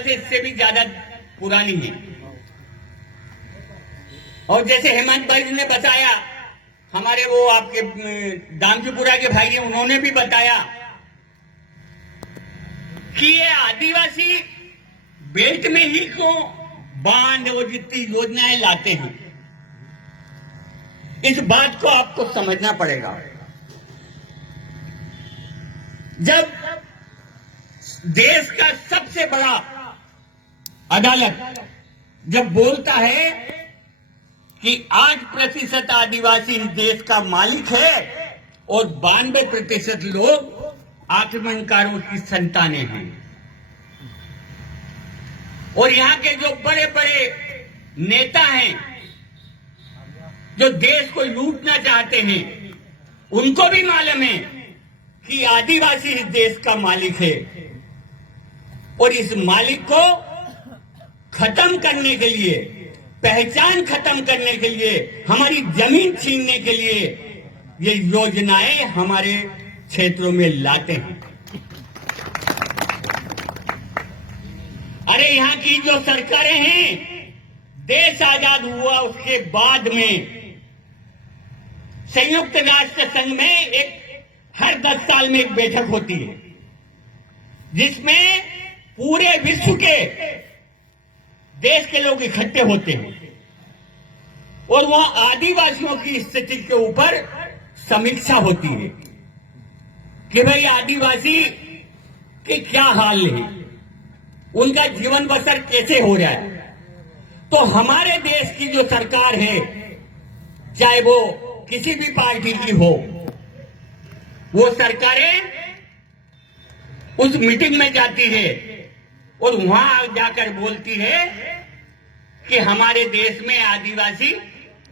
ख्याल से इससे भी ज्यादा पुरानी है। और जैसे हेमंत भाई ने बताया, हमारे वो आपके दामजीपुरा के भाई हैं, उन्होंने भी बताया कि ये आदिवासी बेल्ट में ही क्यों बांध और जितनी योजनाएं लाते हैं, इस बात को आपको समझना पड़ेगा। जब देश का सबसे बड़ा अदालत जब बोलता है कि 8% आदिवासी इस देश का मालिक है और 92% लोग आक्रमणकारों की संतानें हैं, और यहां के जो बड़े बड़े नेता हैं जो देश को लूटना चाहते हैं, उनको भी मालूम है कि आदिवासी इस देश का मालिक है, और इस मालिक को खत्म करने के लिए, पहचान खत्म करने के लिए, हमारी जमीन छीनने के लिए ये योजनाएं हमारे क्षेत्रों में लाते हैं। अरे यहां की जो सरकारें हैं, देश आजाद हुआ उसके बाद में संयुक्त राष्ट्र संघ में हर 10 साल में एक बैठक होती है, जिसमें पूरे विश्व के देश के लोग इकट्ठे होते हैं और वहां आदिवासियों की स्थिति के ऊपर समीक्षा होती है कि भाई आदिवासी के क्या हाल है, उनका जीवन बसर कैसे हो रहा है। तो हमारे देश की जो सरकार है, चाहे वो किसी भी पार्टी की हो, वो सरकारें उस मीटिंग में जाती है और वहां जाकर बोलती है कि हमारे देश में आदिवासी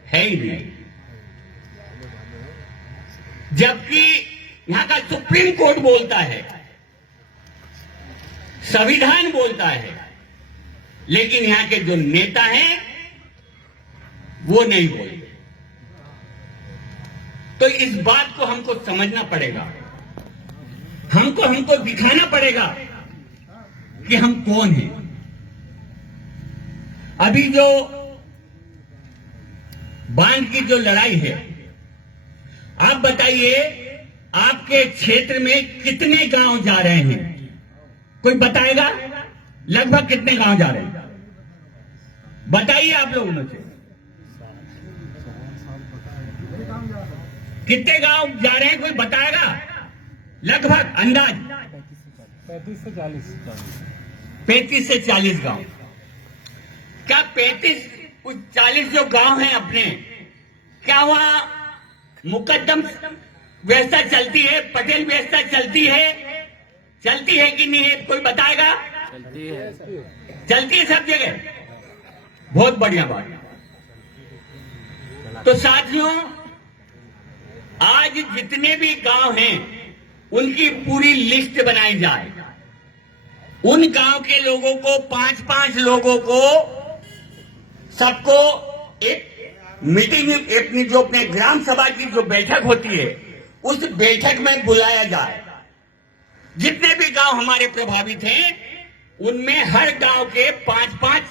है ही नहीं, जबकि यहां का सुप्रीम कोर्ट बोलता है, संविधान बोलता है, लेकिन यहां के जो नेता हैं वो नहीं बोलते। तो इस बात को हमको समझना पड़ेगा, हमको दिखाना पड़ेगा कि हम कौन हैं। अभी जो बांध की जो लड़ाई है, आप बताइए आपके क्षेत्र में कितने गांव जा रहे हैं? कोई बताएगा लगभग कितने गांव जा रहे हैं? बताइए आप लोग मुझे, कितने गांव जा रहे हैं? कोई बताएगा लगभग अंदाज? 35 से 40 गांव। क्या 35-40 जो गांव हैं अपने, क्या वहां मुकद्दम व्यवस्था चलती है, पटेल व्यवस्था चलती है कि नहीं है? कोई बताएगा? चलती है सब जगह। बहुत बढ़िया बात। तो साथियों, आज जितने भी गांव हैं उनकी पूरी लिस्ट बनाई जाए, उन गांव के लोगों को 5-5 लोगों को सबको एक मीटिंग, अपनी जो अपने ग्राम सभा की जो बैठक होती है, उस बैठक में बुलाया जाए। जितने भी गांव हमारे प्रभावित हैं उनमें हर गांव के 5-5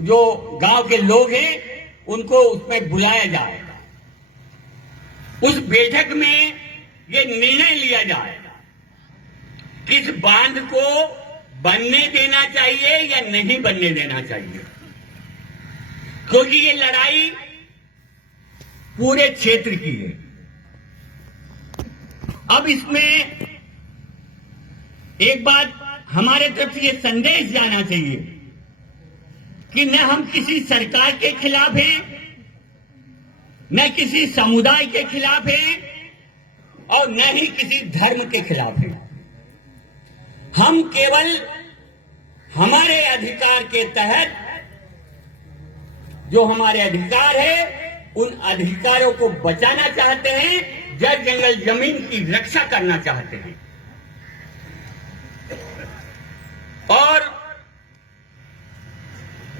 जो गांव के लोग हैं उनको उसमें बुलाया जाए। उस बैठक में ये निर्णय लिया जाए कि इस बांध को बनने देना चाहिए या नहीं बनने देना चाहिए, क्योंकि ये लड़ाई पूरे क्षेत्र की है। अब इसमें एक बात हमारे तरफ से ये संदेश जाना चाहिए कि न हम किसी सरकार के खिलाफ हैं, न किसी समुदाय के खिलाफ हैं, और न ही किसी धर्म के खिलाफ हैं। हम केवल हमारे अधिकार के तहत जो हमारे अधिकार है, उन अधिकारों को बचाना चाहते हैं, जड़ जंगल जमीन की रक्षा करना चाहते हैं। और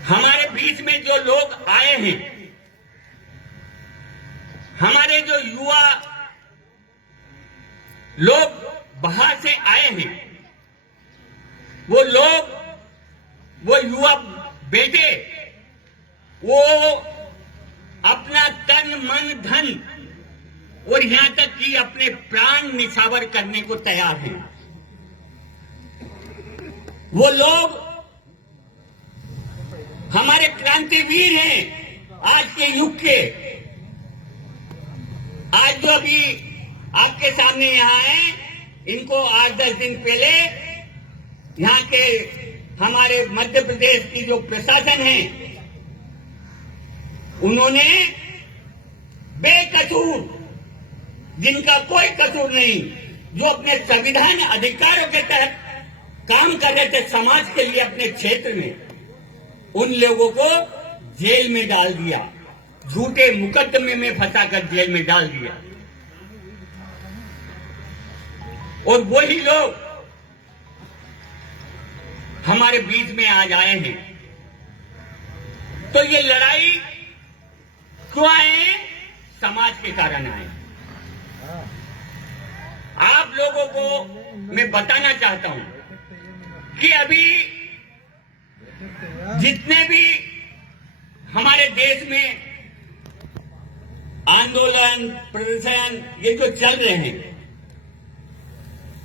हमारे बीच में जो लोग आए हैं, हमारे जो युवा लोग बाहर से आए हैं, वो लोग वो युवा बेटे वो अपना तन मन धन और यहां तक कि अपने प्राण निछावर करने को तैयार हैं। वो लोग हमारे क्रांतिवीर हैं आज के युग के। आज जो अभी आपके सामने यहाँ है, इनको 8-10 दिन पहले यहाँ के हमारे मध्य प्रदेश की जो प्रशासन है, उन्होंने बेकसूर, जिनका कोई कसूर नहीं, जो अपने संविधान अधिकारों के तहत काम कर रहे थे समाज के लिए अपने क्षेत्र में, उन लोगों को जेल में डाल दिया, झूठे मुकदमे में फंसाकर जेल में डाल दिया। और वही लोग हमारे बीच में आज आए हैं। तो ये लड़ाई क्यों आए? समाज के कारण आए। आप लोगों को मैं बताना चाहता हूं कि अभी जितने भी हमारे देश में आंदोलन प्रदर्शन ये जो चल रहे हैं,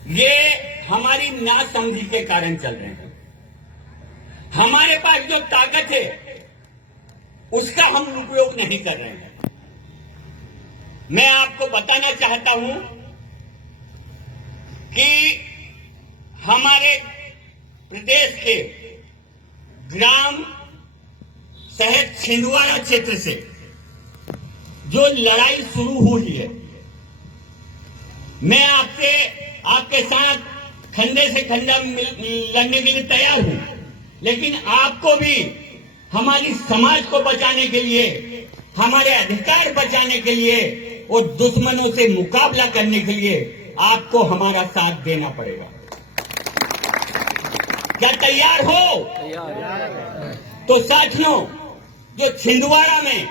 ये हमारी नासमझी के कारण चल रहे हैं। हमारे पास जो ताकत है उसका हम उपयोग नहीं कर रहे हैं। मैं आपको बताना चाहता हूं कि हमारे प्रदेश के ग्राम शहर छिंदवाड़ा क्षेत्र से जो लड़ाई शुरू हुई है, मैं आपके साथ खंडे से खंडा लड़ने के लिए तैयार हूं, लेकिन आपको भी हमारी समाज को बचाने के लिए, हमारे अधिकार बचाने के लिए और दुश्मनों से मुकाबला करने के लिए आपको हमारा साथ देना पड़ेगा। क्या तैयार हो? तो साथियों, जो छिंदवाड़ा में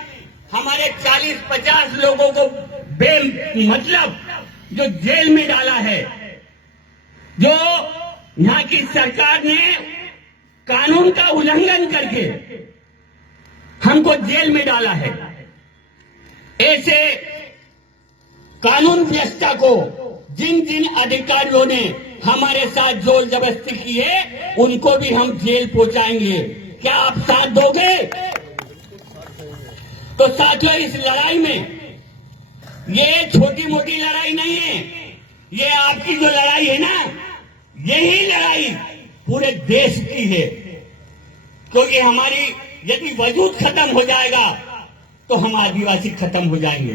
हमारे 40-50 लोगों को बेमतलब जो जेल में डाला है, जो यहां की सरकार ने कानून का उल्लंघन करके हमको जेल में डाला है, ऐसे कानून व्यवस्था को जिन जिन अधिकारियों ने हमारे साथ जोर जबरदस्ती की है, उनको भी हम जेल पहुंचाएंगे। क्या आप साथ दोगे? तो साथियों, इस लड़ाई में ये छोटी मोटी लड़ाई नहीं है, ये आपकी जो लड़ाई है ना, यही लड़ाई पूरे देश की है। क्योंकि हमारी यदि वजूद खत्म हो जाएगा तो हम आदिवासी खत्म हो जाएंगे।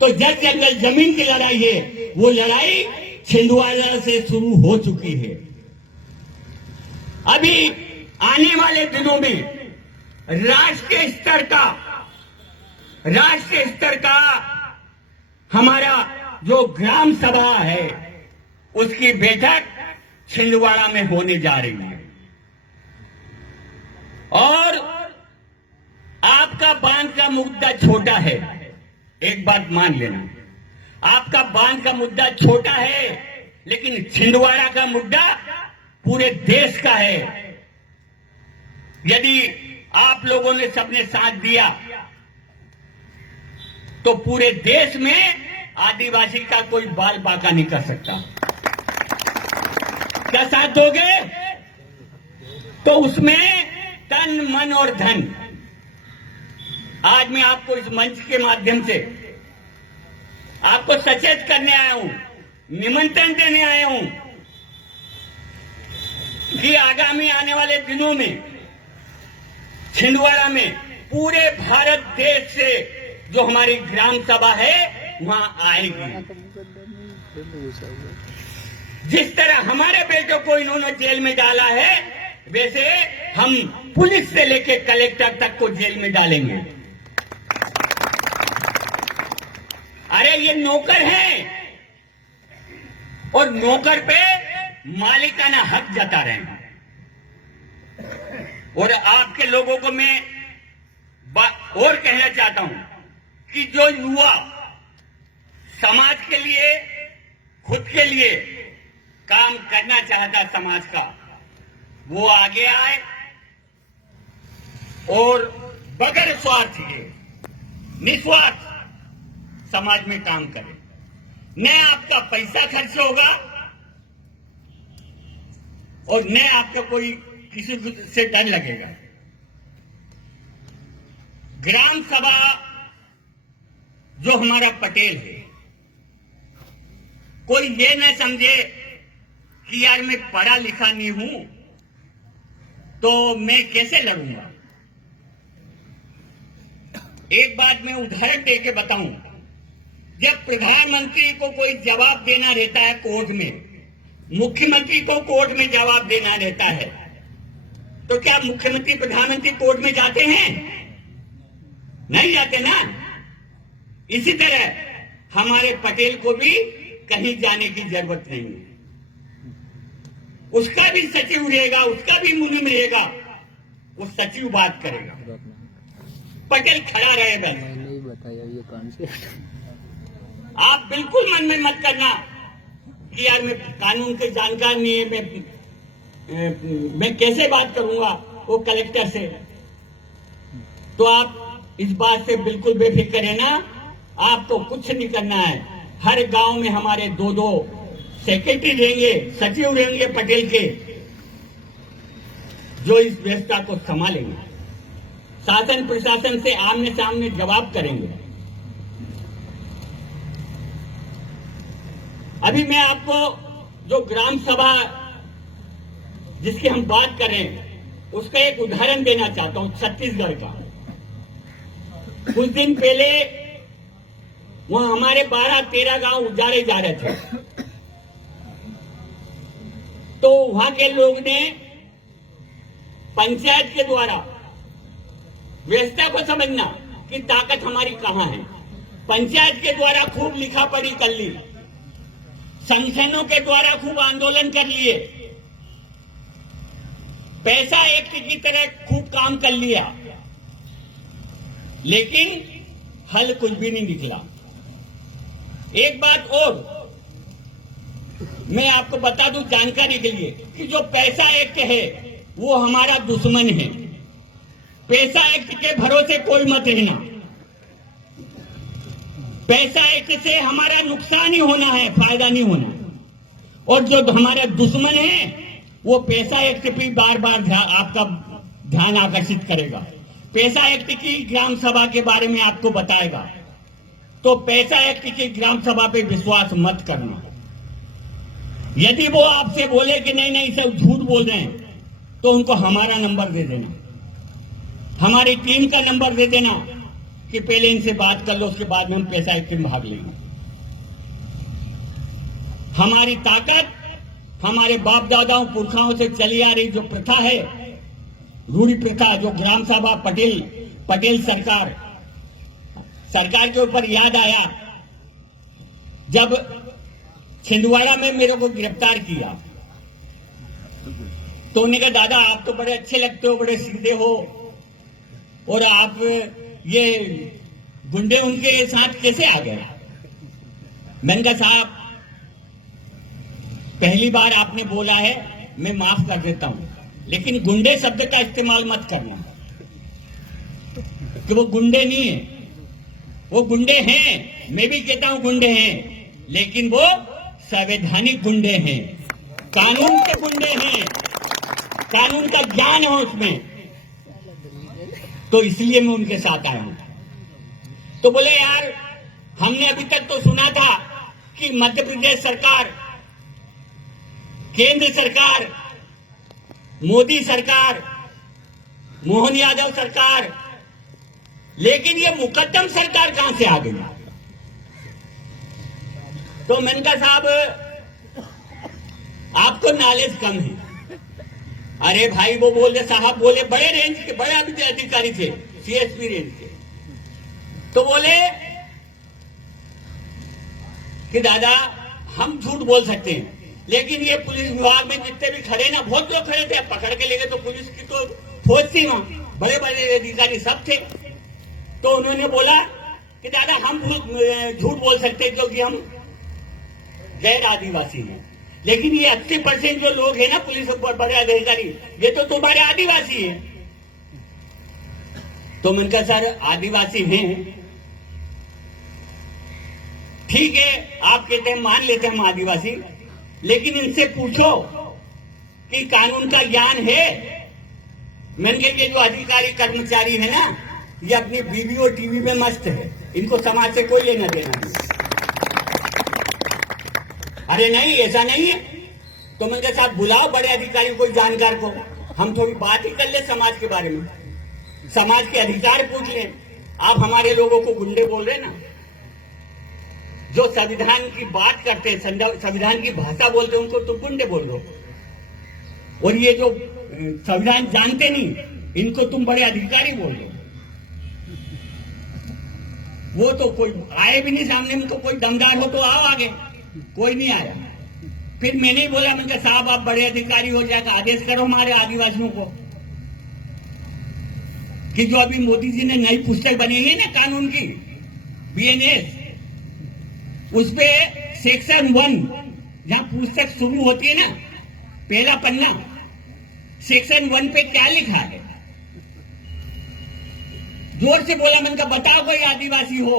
तो जग जंगल जमीन की लड़ाई है, वो लड़ाई छिंदवाड़ा से शुरू हो चुकी है। अभी आने वाले दिनों में राष्ट्रीय स्तर का हमारा जो ग्राम सभा है, उसकी बैठक छिंदवाड़ा में होने जा रही है। और आपका बांध का मुद्दा छोटा है, एक बात मान लेना, आपका बांध का मुद्दा छोटा है, लेकिन छिंदवाड़ा का मुद्दा पूरे देश का है। यदि आप लोगों ने सबने साथ दिया तो पूरे देश में आदिवासी का कोई बाल बांका नहीं कर सकता। क्या साथ दोगे? तो उसमें तन मन और धन, आज मैं आपको इस मंच के माध्यम से आपको सचेत करने आया हूं, निमंत्रण देने आया हूं कि आगामी आने वाले दिनों में छिंदवाड़ा में पूरे भारत देश से जो हमारी ग्राम सभा है वहां आएगी। जिस तरह हमारे बेटों को इन्होंने जेल में डाला है, वैसे हम पुलिस से लेकर कलेक्टर तक को जेल में डालेंगे। अरे ये नौकर हैं और नौकर पे मालिकाना हक जता रहे हैं। और आपके लोगों को मैं और कहना चाहता हूं कि जो युवा समाज के लिए, खुद के लिए काम करना चाहता है समाज का, वो आगे आए और बगैर स्वार्थ के निस्वार्थ समाज में काम करें। न आपका पैसा खर्च होगा और न आपका कोई किसी से डर लगेगा। ग्राम सभा जो हमारा पटेल है, कोई ये न समझे कि यार मैं पढ़ा लिखा नहीं हूं तो मैं कैसे लड़ूंगा। एक बात मैं उदाहरण देके बताऊं, जब प्रधानमंत्री को कोई जवाब देना रहता है कोर्ट में, मुख्यमंत्री को कोर्ट में जवाब देना रहता है, तो क्या मुख्यमंत्री प्रधानमंत्री कोर्ट में जाते हैं? नहीं जाते ना। इसी तरह हमारे पटेल को भी कहीं जाने की जरूरत नहीं है। उसका भी सचिव रहेगा, उसका भी मुनिम रहेगा, वो सचिव बात करेगा, पटेल खड़ा रहेगा। नहीं बताया ये कौन से। आप बिल्कुल मन में मत करना कि यार मैं कानून के जानकार नहीं है, मैं कैसे बात करूंगा वो कलेक्टर से। तो आप इस बात से बिल्कुल बेफिक्र है ना। आपको कुछ नहीं करना है। हर गांव में हमारे 2-2 सेक्रेटरी रहेंगे, सचिव रहेंगे पटेल के, जो इस व्यवस्था को संभालेंगे, शासन प्रशासन से आमने सामने जवाब करेंगे। अभी मैं आपको जो ग्राम सभा जिसकी हम बात करें उसका एक उदाहरण देना चाहता हूं, छत्तीसगढ़ का। कुछ दिन पहले वहां हमारे 12-13 गांव उजाड़े जा रहे थे, तो वहां के लोग ने पंचायत के द्वारा व्यवस्था को समझना कि ताकत हमारी कहां है, पंचायत के द्वारा खूब लिखा पढ़ी कर ली, संगठनों के द्वारा खूब आंदोलन कर लिए, पैसा एक्ट की तरह खूब काम कर लिया, लेकिन हल कुछ भी नहीं निकला। एक बात और मैं आपको बता दूं जानकारी के लिए कि जो पैसा एक्ट है वो हमारा दुश्मन है। पैसा एक्ट के भरोसे कोई मत रहना। पैसा एक्ट से हमारा नुकसान ही होना है, फायदा नहीं होना। और जो हमारा दुश्मन है वो पैसा एक्ट पे बार बार आपका ध्यान आकर्षित करेगा, पैसा एक्ट की ग्राम सभा के बारे में आपको बताएगा। तो पैसा एक्ट की ग्राम सभा पे विश्वास मत करना। यदि वो आपसे बोले कि नहीं नहीं सब झूठ बोल रहे हैं, तो उनको हमारा नंबर दे देना, हमारी टीम का नंबर दे देना कि पहले इनसे बात कर लो, उसके बाद में हम पैसा एक्ट में भाग लेंगे। हमारी ताकत हमारे बाप दादाओं पुरखाओं से चली आ रही जो प्रथा है, रूढ़ी प्रथा, जो ग्राम सभा पटेल सरकार के ऊपर याद आया जब छिंदवाड़ा में मेरे को गिरफ्तार किया, तो उन्होंने कहा दादा आप तो बड़े अच्छे लगते हो, बड़े सीधे हो, और आप ये गुंडे उनके साथ कैसे आ गए। मैंने कहा साहब पहली बार आपने बोला है, मैं माफ कर देता हूं, लेकिन गुंडे शब्द का इस्तेमाल मत करना, कि वो गुंडे नहीं है, वो गुंडे हैं, मैं भी कहता हूं गुंडे हैं, लेकिन वो संवैधानिक गुंडे हैं, कानून के गुंडे हैं, कानून का ज्ञान है उसमें, तो इसलिए मैं उनके साथ आया हूं। तो बोले यार हमने अभी तक तो सुना था कि मध्य प्रदेश सरकार, केंद्र सरकार, मोदी सरकार, मोहन यादव सरकार, लेकिन ये मुकद्दम सरकार कहां से आ गई। तो मैंने कहा साहब आपको नॉलेज कम है। अरे भाई वो बोले साहब बोले बड़े रेंज के बड़े अधिकारी थे, सीएसपी रेंज के, तो बोले कि दादा हम झूठ बोल सकते हैं, लेकिन ये पुलिस विभाग में जितने भी खड़े ना, बहुत लोग खड़े थे, पकड़ के ले गए तो पुलिस की तो फौज थी ना, बड़े बड़े अधिकारी सब थे। तो उन्होंने बोला कि दादा हम झूठ बोल सकते हैं क्योंकि हम गैर आदिवासी हैं, लेकिन ये 80% जो लोग हैं ना पुलिस ऊपर बड़े अधिकारी, ये तो तुम्हारे आदिवासी हैं। तो मैंने कहा सर आदिवासी हैं, ठीक है आप कहते हैं मान लेते हैं हम आदिवासी, लेकिन इनसे पूछो कि कानून का ज्ञान है। मैंने कहा ये जो अधिकारी कर्मचारी है ना, ये अपनी बीवी और टीवी में मस्त है, इनको समाज से कोई लेना देना नहीं। अरे नहीं ऐसा नहीं है। तो मैंने कहा साहब बुलाओ बड़े अधिकारी कोई जानकार को, हम थोड़ी बात ही कर ले समाज के बारे में, समाज के अधिकार पूछ लें। आप हमारे लोगों को गुंडे बोल रहे ना, जो संविधान की बात करते हैं, संविधान की भाषा बोलते हैं, उनको तो गुंडे बोल दो। और ये जो संविधान जानते नहीं, इनको तुम बड़े अधिकारी बोल दो। वो तो कोई आए भी नहीं सामने, इनको कोई दमदार हो तो आओ आगे, कोई नहीं आया। फिर मैंने ही बोला, मैंने कहा साहब आप बड़े अधिकारी हो जाकर आदेश करो हमारे आदिवासियों को कि जो अभी मोदी जी ने नई पुस्तक बनी है ना कानून की, बीएनएस, उसपे सेक्शन 1 जहां पुस्तक शुरू होती है ना, पहला पन्ना, सेक्शन 1 पे क्या लिखा है? जोर से बोला, मैंने कहा बताओ कोई आदिवासी हो,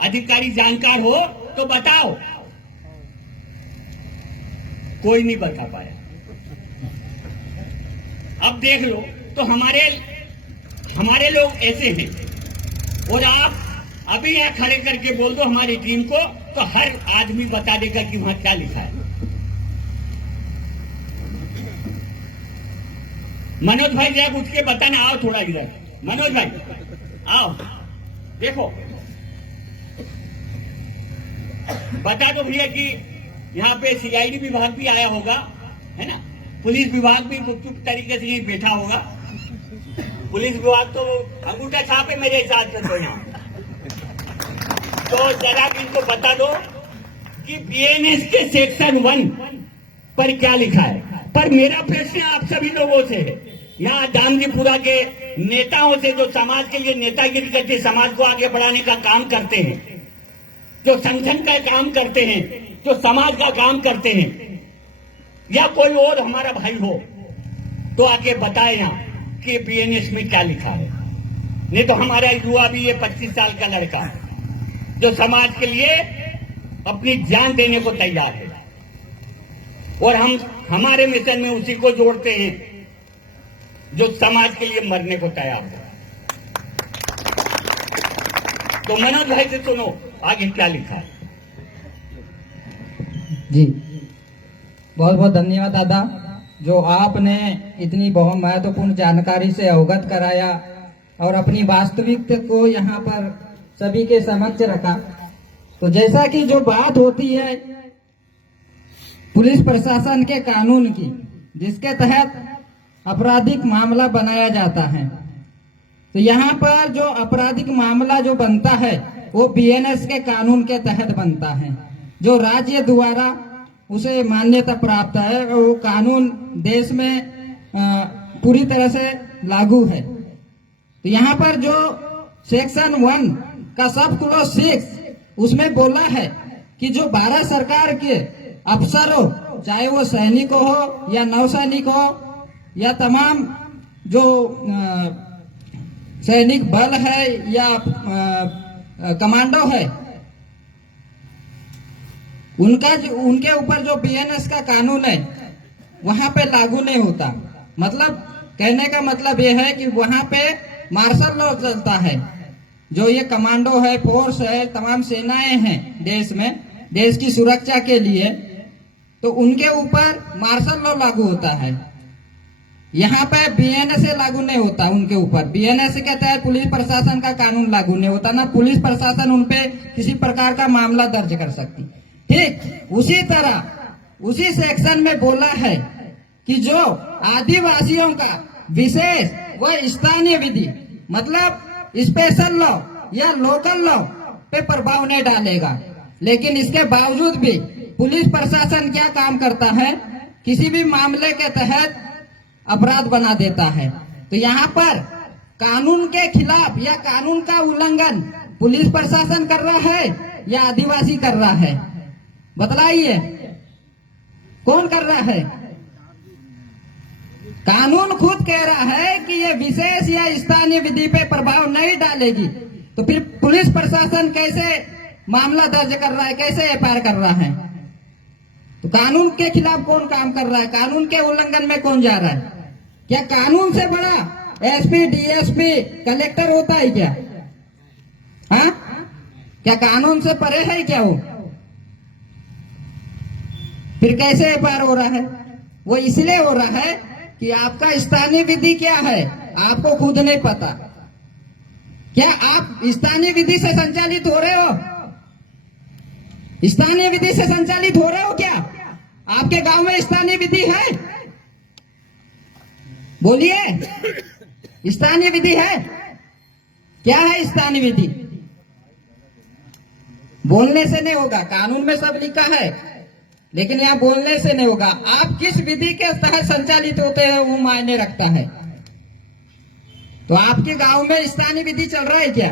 अधिकारी जानकार हो तो बताओ। कोई नहीं बता पाया। अब देख लो, तो हमारे लोग ऐसे हैं। और आप अभी यहां खड़े करके बोल दो हमारी टीम को, तो हर आदमी बता देगा कि वहां क्या लिखा है। मनोज भाई जरा उठ के बताना, आओ थोड़ा इधर, मनोज भाई आओ, देखो बता दो भैया कि यहाँ पे सीआईडी विभाग भी आया होगा, है ना, पुलिस विभाग भी गुपचुप तरीके से ही बैठा होगा। पुलिस विभाग तो अंगूठा छापे मेरे हिसाब से तो यहाँ। तो जरा इनको बता दो कि बीएनएस के सेक्शन 1 पर क्या लिखा है। पर मेरा प्रश्न आप सभी लोगों से है, यहाँ दामजीपुरा के नेताओं से, जो समाज के लिए नेतागिरी करते, समाज को आगे बढ़ाने का काम करते हैं, जो संगठन का काम करते हैं, जो समाज का काम करते हैं, या कोई और हमारा भाई हो तो आके बताए यहाँ कि बीएनएस में क्या लिखा है। नहीं तो हमारा युवा भी, ये 25 साल का लड़का जो समाज के लिए अपनी जान देने को तैयार है, और हम हमारे मिशन में उसी को जोड़ते हैं जो समाज के लिए मरने को तैयार है। तो मनोज भाई से सुनो आगे क्या लिखा है। जी बहुत बहुत धन्यवाद दादा, जो आपने इतनी बहुत महत्वपूर्ण जानकारी से अवगत कराया और अपनी वास्तविकता को यहाँ पर सभी के समक्ष रखा। तो जैसा कि जो बात होती है पुलिस प्रशासन के कानून की, जिसके तहत आपराधिक मामला बनाया जाता है, तो यहाँ पर जो आपराधिक मामला जो बनता है वो बीएनएस के कानून के तहत बनता है, जो राज्य द्वारा उसे मान्यता प्राप्त है, और वो कानून देश में पूरी तरह से लागू है। तो यहाँ पर जो सेक्शन 1 का सब क्लॉज 6 उसमें बोला है कि जो भारत सरकार के अफसर हो, चाहे वो सैनिक हो या नौसैनिक हो या तमाम जो सैनिक बल है या कमांडो है, उनके ऊपर जो बीएनएस का कानून है वहां पे लागू नहीं होता। मतलब कहने का मतलब ये है कि वहां पे मार्शल लॉ चलता है। जो ये कमांडो है, फोर्स है, तमाम सेनाएं हैं देश में, देश की सुरक्षा के लिए, तो उनके ऊपर मार्शल लॉ लागू होता है। यहाँ पे बीएनएस लागू नहीं होता उनके ऊपर। बीएनएस के तहत पुलिस प्रशासन का कानून लागू नहीं होता, ना पुलिस प्रशासन उनपे किसी प्रकार का मामला दर्ज कर सकती। ठीक उसी तरह उसी सेक्शन में बोला है कि जो आदिवासियों का विशेष व स्थानीय विधि, मतलब स्पेशल लॉ या लोकल लॉ पे प्रभाव नहीं डालेगा। लेकिन इसके बावजूद भी पुलिस प्रशासन क्या काम करता है, किसी भी मामले के तहत अपराध बना देता है। तो यहाँ पर कानून के खिलाफ या कानून का उल्लंघन पुलिस प्रशासन कर रहा है या आदिवासी कर रहा है, बतलाइए कौन कर रहा है? कानून खुद कह रहा है कि ये के विशेष या स्थानीय विधि पे प्रभाव नहीं डालेगी तो फिर पुलिस प्रशासन कैसे मामला दर्ज कर रहा है, कैसे एफआईआर कर रहा है? तो कानून के खिलाफ कौन काम कर रहा है? कानून के उल्लंघन में कौन जा रहा है? क्या कानून से बड़ा एसपी, डीएसपी, कलेक्टर होता है क्या? हाँ, क्या कानून से परे है क्या वो? फिर कैसे एफआईआर हो रहा है? वो इसलिए हो रहा है कि आपका स्थानीय विधि क्या है आपको खुद नहीं पता। क्या आप स्थानीय विधि से संचालित हो रहे हो? स्थानीय विधि से संचालित हो रहे हो क्या? आपके गांव में स्थानीय विधि है? बोलिए, स्थानीय विधि है? क्या है स्थानीय विधि? बोलने से नहीं होगा, कानून में सब लिखा है, लेकिन यहाँ बोलने से नहीं होगा। आप किस विधि के तहत संचालित होते हैं वो मायने रखता है। तो आपके गांव में स्थानीय विधि चल रहा है क्या?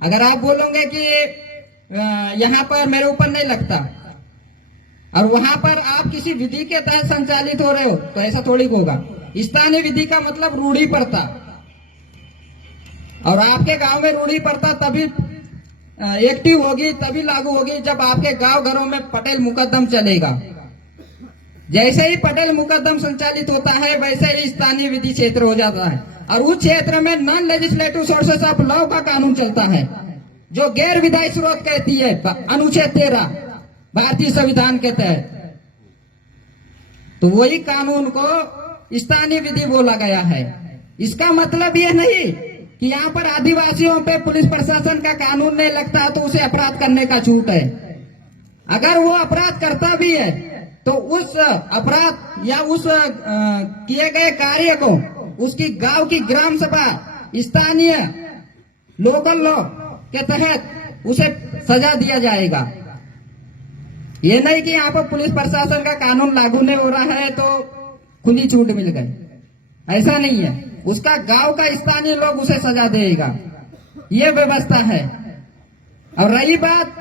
अगर आप बोलोगे कि यहाँ पर मेरे ऊपर नहीं लगता और वहां पर आप किसी विधि के तहत संचालित हो रहे हो तो ऐसा थोड़ी होगा। स्थानीय विधि का मतलब रूढ़ी प्रथा, और आपके गांव में रूढ़ी प्रथा तभी एक्टिव होगी, तभी लागू होगी जब आपके गांव घरों में पटेल मुकदम चलेगा। जैसे ही पटेल मुकदम संचालित होता है वैसे ही स्थानीय विधि क्षेत्र हो जाता है, और उस क्षेत्र में non legislative sources of law का कानून चलता है, जो गैर विधायी स्रोत कहती है अनुच्छेद 13 भारतीय संविधान के तहत। तो वही कानून को स्थानीय विधि बोला गया है। इसका मतलब यह नहीं कि यहाँ पर आदिवासियों पे पुलिस प्रशासन का कानून नहीं लगता तो उसे अपराध करने का छूट है। अगर वो अपराध करता भी है तो उस अपराध या उस किए गए कार्य को उसकी गांव की ग्राम सभा, स्थानीय लोकल लॉ के तहत उसे सजा दिया जाएगा। ये नहीं कि यहाँ पर पुलिस प्रशासन का कानून लागू नहीं हो रहा है तो खुली छूट मिल गई, ऐसा नहीं है। उसका गांव का स्थानीय लोग उसे सजा देगा, ये व्यवस्था है। और रही बात